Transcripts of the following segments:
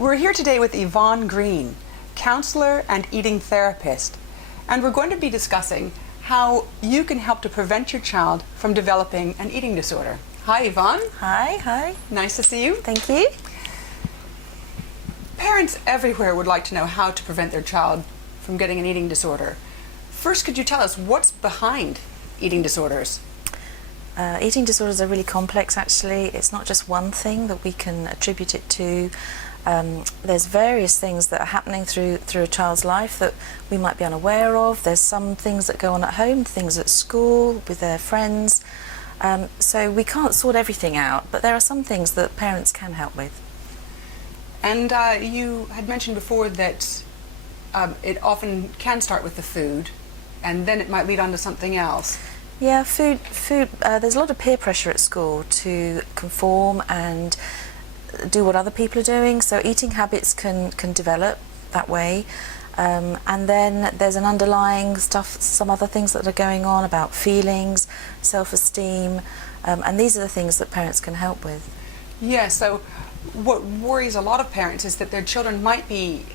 We're here today with Yvonne Green, counselor and eating therapist, and we're going to be discussing how you can help to prevent your child from developing an eating disorder. Hi, Yvonne. Hi. Nice to see you. Thank you. Parents everywhere would like to know how to prevent their child from getting an eating disorder. First, could you tell us what's behind eating disorders? Eating disorders are really complex, actually. It's not just one thing that we can attribute it to. There's various things that are happening through a child's life that we might be unaware of. There's some things that go on at home, things at school, with their friends. So we can't sort everything out, but there are some things that parents can help with. And you had mentioned before that it often can start with the food, and then it might lead on to something else. Yeah, food. There's a lot of peer pressure at school to conform and do what other people are doing, so eating habits can develop that way. And then there's an underlying stuff, some other things that are going on about feelings, self-esteem, and these are the things that parents can help with. Yeah, so what worries a lot of parents is that their children might be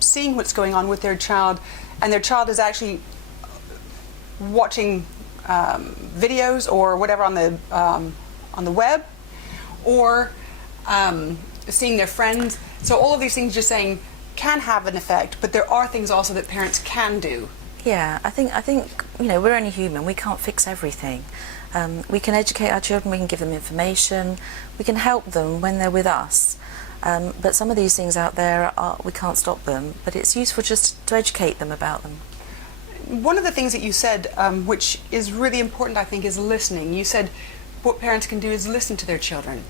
seeing what's going on with their child, and their child is actually watching videos or whatever on the web, or seeing their friends. So all of these things you're saying can have an effect, but there are things also that parents can do. Yeah, I think we're only human. We can't fix everything. We can educate our children, we can give them information, we can help them when they're with us. But some of these things out there, we can't stop them, but it's useful just to educate them about them. One of the things that you said, which is really important, I think, is listening. You said what parents can do is listen to their children.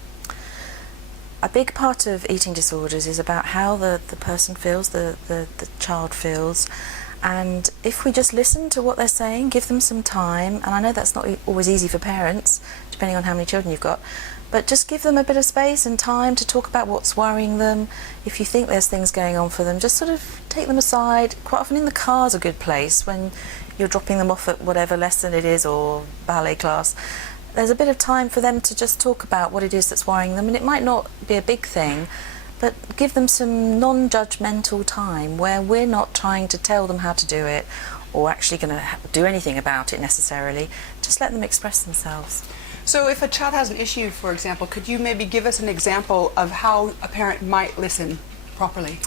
A big part of eating disorders is about how the person feels, the child feels. And if we just listen to what they're saying, give them some time, and I know that's not always easy for parents, depending on how many children you've got, but just give them a bit of space and time to talk about what's worrying them. If you think there's things going on for them, just sort of take them aside. Quite often in the car's a good place when you're dropping them off at whatever lesson it is or ballet class. There's a bit of time for them to just talk about what it is that's worrying them, and it might not be a big thing, but give them some non-judgmental time where we're not trying to tell them how to do it or actually going to do anything about it necessarily. Just let them express themselves. So if a child has an issue, for example, could you maybe give us an example of how a parent might listen properly?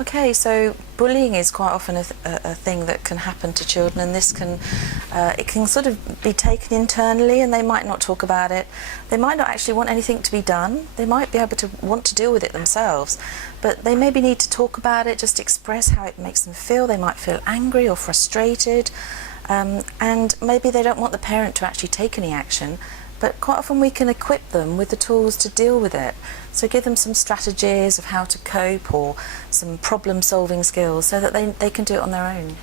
Okay, so bullying is quite often a thing that can happen to children, and this can it can sort of be taken internally, and they might not talk about it. They might not actually want anything to be done. They might be able to want to deal with it themselves, but they maybe need to talk about it, just express how it makes them feel. They might feel angry or frustrated, and maybe they don't want the parent to actually take any action. But quite often we can equip them with the tools to deal with it. So give them some strategies of how to cope or some problem-solving skills so that they can do it on their own.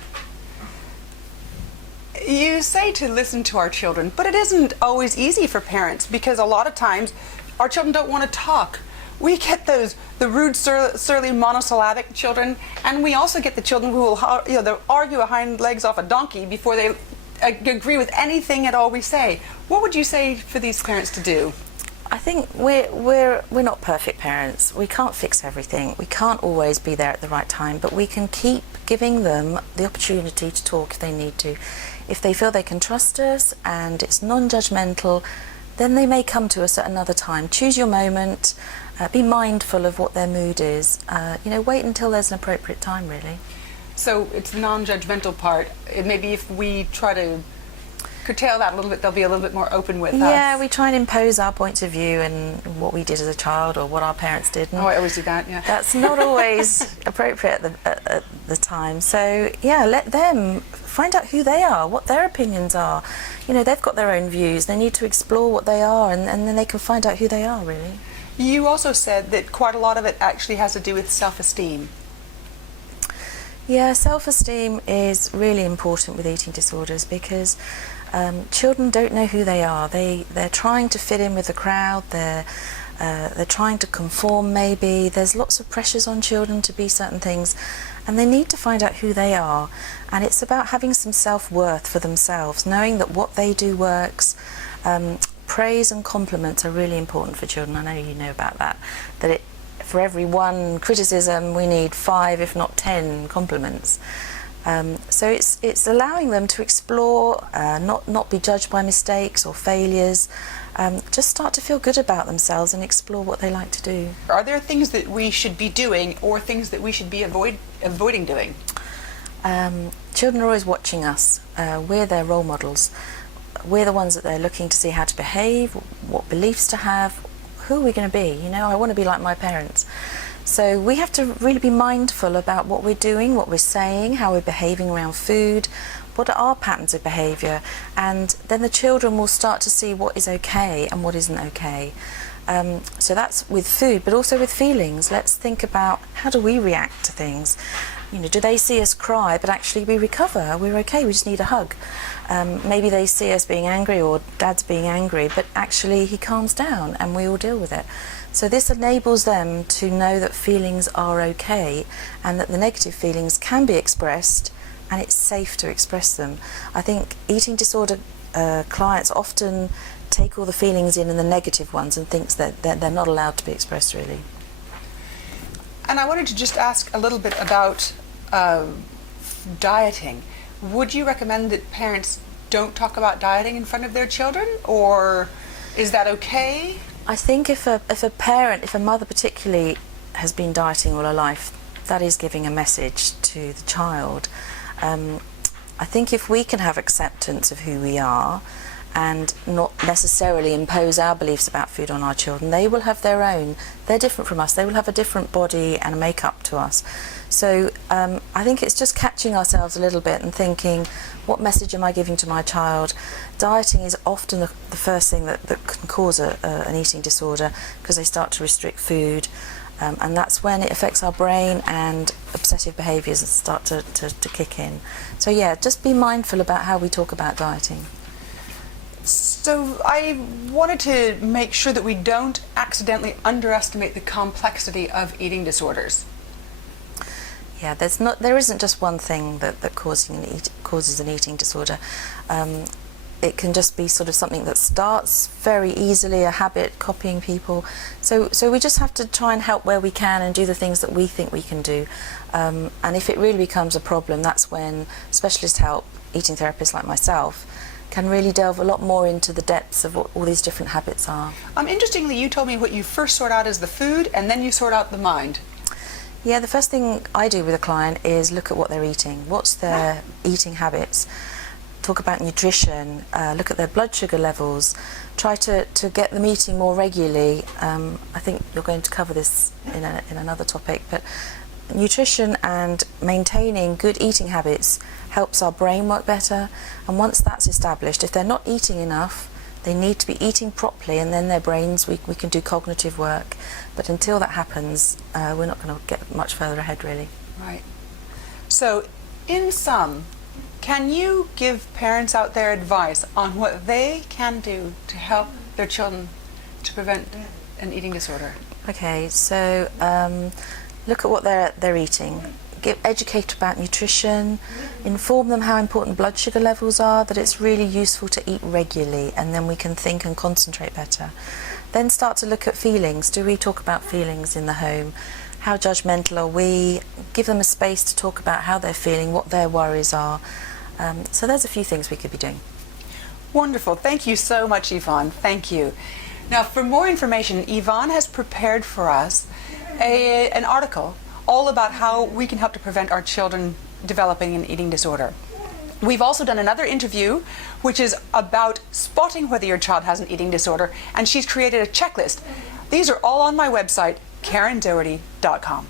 You say to listen to our children, but it isn't always easy for parents, because a lot of times our children don't want to talk. We get the rude, surly, monosyllabic children, and we also get the children who will they'll argue a hind legs off a donkey before they agree with anything at all we say. What would you say for these parents to do? I think we're not perfect parents. We can't fix everything. We can't always be there at the right time, but we can keep giving them the opportunity to talk if they need to. If they feel they can trust us and it's non-judgmental, then they may come to us at another time. Choose your moment. Be mindful of what their mood is. Wait until there's an appropriate time, really. So it's the non-judgmental part. Maybe if we try to curtail that a little bit, they'll be a little bit more open with us. Yeah, we try and impose our points of view and what we did as a child or what our parents did. Oh, I always do that, yeah. That's not always appropriate at the time. So, yeah, let them find out who they are, what their opinions are. They've got their own views. They need to explore what they are, and then they can find out who they are, really. You also said that quite a lot of it actually has to do with self-esteem. Yeah, self-esteem is really important with eating disorders because children don't know who they are. They're trying to fit in with the crowd. They're trying to conform, maybe. There's lots of pressures on children to be certain things, and they need to find out who they are. And it's about having some self-worth for themselves, knowing that what they do works. Praise and compliments are really important for children. I know you know about that. for every one criticism we need 5, if not 10 compliments. So it's allowing them to explore, not be judged by mistakes or failures, just start to feel good about themselves and explore what they like to do. Are there things that we should be doing or things that we should be avoiding doing? Children are always watching us. We're their role models. We're the ones that they're looking to see how to behave, what beliefs to have, who are we going to be? You know, I want to be like my parents. So we have to really be mindful about what we're doing, what we're saying, how we're behaving around food, what are our patterns of behaviour, and then the children will start to see what is okay and what isn't okay. So that's with food, but also with feelings. Let's think about, how do we react to things? You know, do they see us cry, but actually we recover, we're okay, we just need a hug. Maybe they see us being angry, or Dad's being angry, but actually he calms down and we all deal with it. So this enables them to know that feelings are okay and that the negative feelings can be expressed and it's safe to express them. I think eating disorder clients often take all the feelings in and the negative ones and thinks that they're not allowed to be expressed, really. And I wanted to just ask a little bit about dieting. Would you recommend that parents don't talk about dieting in front of their children, or is that okay? I think if a mother particularly has been dieting all her life, that is giving a message to the child. I think if we can have acceptance of who we are and not necessarily impose our beliefs about food on our children, they will have their own. They're different from us. They will have a different body and makeup to us. So I think it's just catching ourselves a little bit and thinking, what message am I giving to my child? Dieting is often the first thing that can cause an eating disorder, because they start to restrict food, and that's when it affects our brain and obsessive behaviours start to kick in. So yeah, just be mindful about how we talk about dieting. So I wanted to make sure that we don't accidentally underestimate the complexity of eating disorders. Yeah, there isn't just one thing that causes an eating disorder. It can just be sort of something that starts very easily, a habit, copying people. So we just have to try and help where we can and do the things that we think we can do. And if it really becomes a problem, that's when specialist help, eating therapists like myself, can really delve a lot more into the depths of what all these different habits are. Interestingly, you told me what you first sort out is the food, and then you sort out the mind. Yeah, the first thing I do with a client is look at what they're eating. What's their eating habits? Talk about nutrition, look at their blood sugar levels, try to get them eating more regularly. I think you're going to cover this in another topic, but nutrition and maintaining good eating habits helps our brain work better, and once that's established, if they're not eating enough, they need to be eating properly, and then their brains, we can do cognitive work. But until that happens, we're not going to get much further ahead, really. Right. So, in sum, can you give parents out there advice on what they can do to help their children to prevent an eating disorder? Okay, so look at what they're eating. Educate about nutrition, inform them how important blood sugar levels are, that it's really useful to eat regularly, and then we can think and concentrate better. Then start to look at feelings. Do we talk about feelings in the home? How judgmental are we? Give them a space to talk about how they're feeling, what their worries are. So there's a few things we could be doing. Wonderful. Thank you so much, Yvonne. Thank you. Now, for more information, Yvonne has prepared for us an article all about how we can help to prevent our children developing an eating disorder. We've also done another interview which is about spotting whether your child has an eating disorder, and she's created a checklist. These are all on my website, KarenDoherty.com.